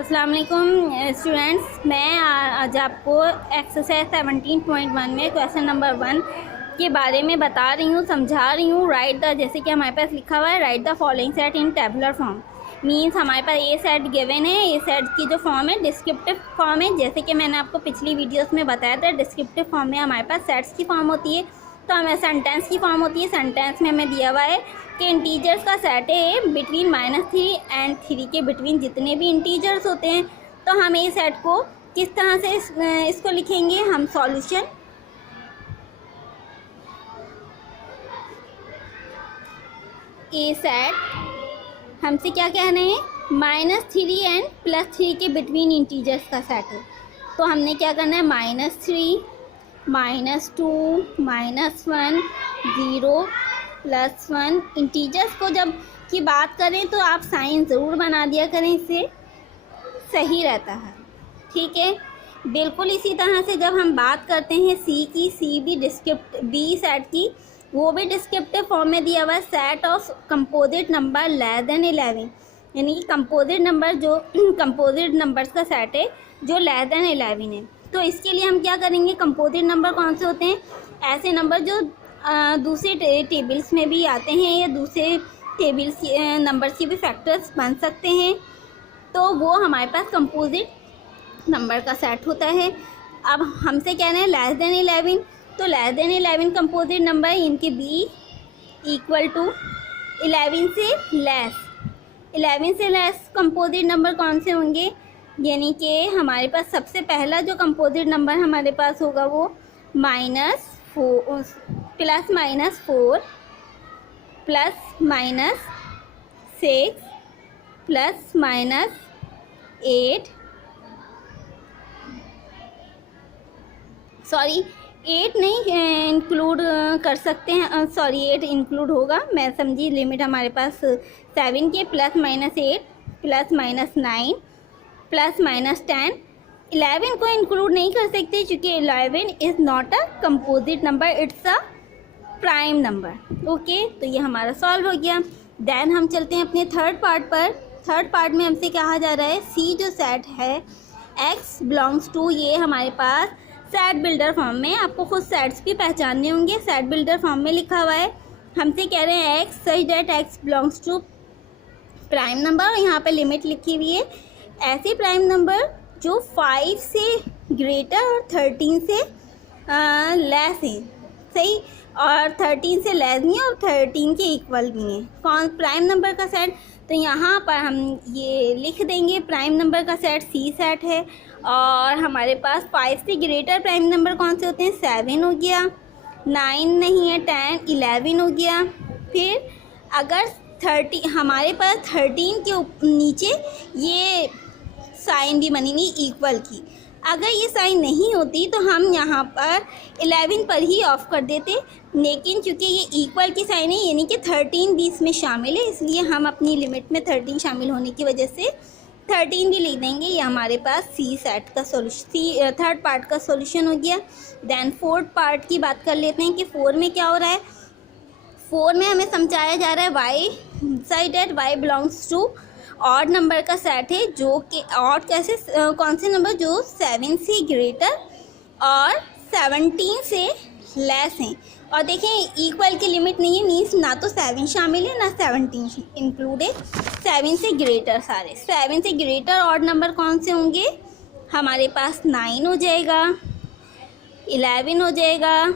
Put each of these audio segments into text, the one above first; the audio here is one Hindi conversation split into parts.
अस्सलाम वालेकुम स्टूडेंट्स, मैं आज आपको एक्सरसाइज 17.1 में क्वेश्चन नंबर 1 के बारे में बता रही हूँ, समझा रही हूँ। राइट द, जैसे कि हमारे पास लिखा हुआ है right the following set in tabular form. Means हमारे पास ए सेट गिवन है। ए सेट की जो फॉर्म है डिस्क्रिप्टिव फॉर्म है। जैसे कि मैंने आपको पिछली वीडियोस में बताया था, डिस्क्रिप्टिव फॉर्म में हमारे पास सेट्स की फॉर्म होती है, तो हमें सेंटेंस की फॉर्म होती है। सेंटेंस में हमें दिया हुआ है कि इंटीजर्स का सेट है बिटवीन -3 एंड 3 के बिटवीन जितने भी इंटीजर्स होते हैं। तो हम ए सेट को किस तरह से इसको लिखेंगे, हम सॉल्यूशन ए सेट हमसे क्या कह रहे हैं, -3 एंड +3 के बिटवीन इंटीजर्स का सेट है। तो हमने क्या करना है, -3 -2 -1 0 +1। इंटीजर्स को जब की बात करें तो आप साइन ज़रूर बना दिया करें, इससे सही रहता है। ठीक है, बिल्कुल इसी तरह से जब हम बात करते हैं सी की, सी भी बी सेट की, वो भी डिस्क्रिप्टिव फॉर्म में दिया हुआ है। Set of composite number less than 11, यानी कि कंपोजिट नंबर जो कंपोजिट नंबर्स का सेट है जो लेस देन 11 है। तो इसके लिए हम क्या करेंगे, कंपोजिट नंबर कौन से होते हैं, ऐसे नंबर जो दूसरे टेबल्स में भी आते हैं या दूसरे टेबल्स नंबर्स के भी फैक्टर्स बन सकते हैं, तो वो हमारे पास कंपोजिट नंबर का सेट होता है। अब हमसे कह रहे हैं लेस देन 11, तो लेस देन 11 कंपोजिट नंबर, इनके बी इक्वल टू 11 से लेस कंपोजिट नंबर कौन से होंगे, यानी कि हमारे पास सबसे पहला जो कंपोजिट नंबर हमारे पास होगा वो -4 +-4 +-6 +-8 8 नहीं इंक्लूड कर सकते हैं, 8 इंक्लूड होगा, मैं समझी लिमिट हमारे पास 7 के, +-8 +-9 +-10। 11 को इंक्लूड नहीं कर सकते क्योंकि 11 is not a composite number, it's a prime number. Okay, तो ये हमारा सॉल्व हो गया। देन हम चलते हैं अपने थर्ड पार्ट पर। थर्ड पार्ट में हमसे कहा जा रहा है सी जो सेट है एक्स बिलोंग्स टू, ये हमारे पास सेट बिल्डर फॉर्म में, आपको खुद सेट्स भी पहचानने होंगे, सेट बिल्डर फॉर्म में लिखा हुआ है। हमसे कह रहे हैं x such that x belongs to prime number, और यहाँ पे लिमिट लिखी हुई है ऐसे प्राइम नंबर जो 5 से ग्रेटर और 13 से लेस है, सही, और 13 से लेस नहीं और 13 के इक्वल भी हैं। कौन प्राइम नंबर का सेट, तो यहाँ पर हम ये लिख देंगे प्राइम नंबर का सेट सी सेट है। और हमारे पास 5 से ग्रेटर प्राइम नंबर कौन से होते हैं, 7 हो गया, 9 नहीं है, 10 11 हो गया। फिर अगर 30 हमारे पास 13 के नीचे ये साइन भी बनेगी इक्वल की, अगर ये साइन नहीं होती तो हम यहाँ पर 11 पर ही ऑफ कर देते, लेकिन चूँकि ये इक्वल की साइन है यानी कि 13 भी इसमें शामिल है, इसलिए हम अपनी लिमिट में 13 शामिल होने की वजह से 13 भी लिख देंगे। ये हमारे पास सी सेट का सॉल्यूशन, थर्ड पार्ट का सॉल्यूशन हो गया। देन फोर्थ पार्ट की बात कर लेते हैं कि 4 में क्या हो रहा है। 4 में हमें समझाया जा रहा है y such that y belongs to odd number का सेट है, जो कि ऑड कैसे, कौन से नंबर जो 7 से ग्रेटर और 17 से लेस हैं। और देखें इक्वल की लिमिट नहीं है, मीन्स ना तो 7 शामिल है ना 17 इंक्लूड है, 7 से ग्रेटर सारे। 7 से ग्रेटर ऑड नंबर कौन से होंगे, हमारे पास 9 हो जाएगा, 11 हो जाएगा,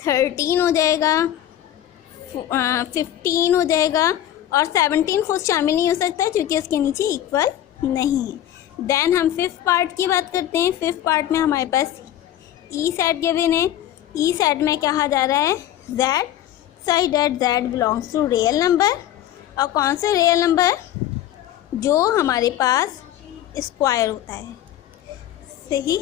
13 हो जाएगा, 15 हो जाएगा, और 17 खुद शामिल नहीं हो सकता क्योंकि उसके नीचे इक्वल नहीं है। देन हम फिफ्थ पार्ट की बात करते हैं। फिफ्थ पार्ट में हमारे पास ई सेट गिवन है। ई सेट में कहा जा रहा है z such that z belongs to real number, और कौन सा रियल नंबर, जो हमारे पास स्क्वायर होता है, सही।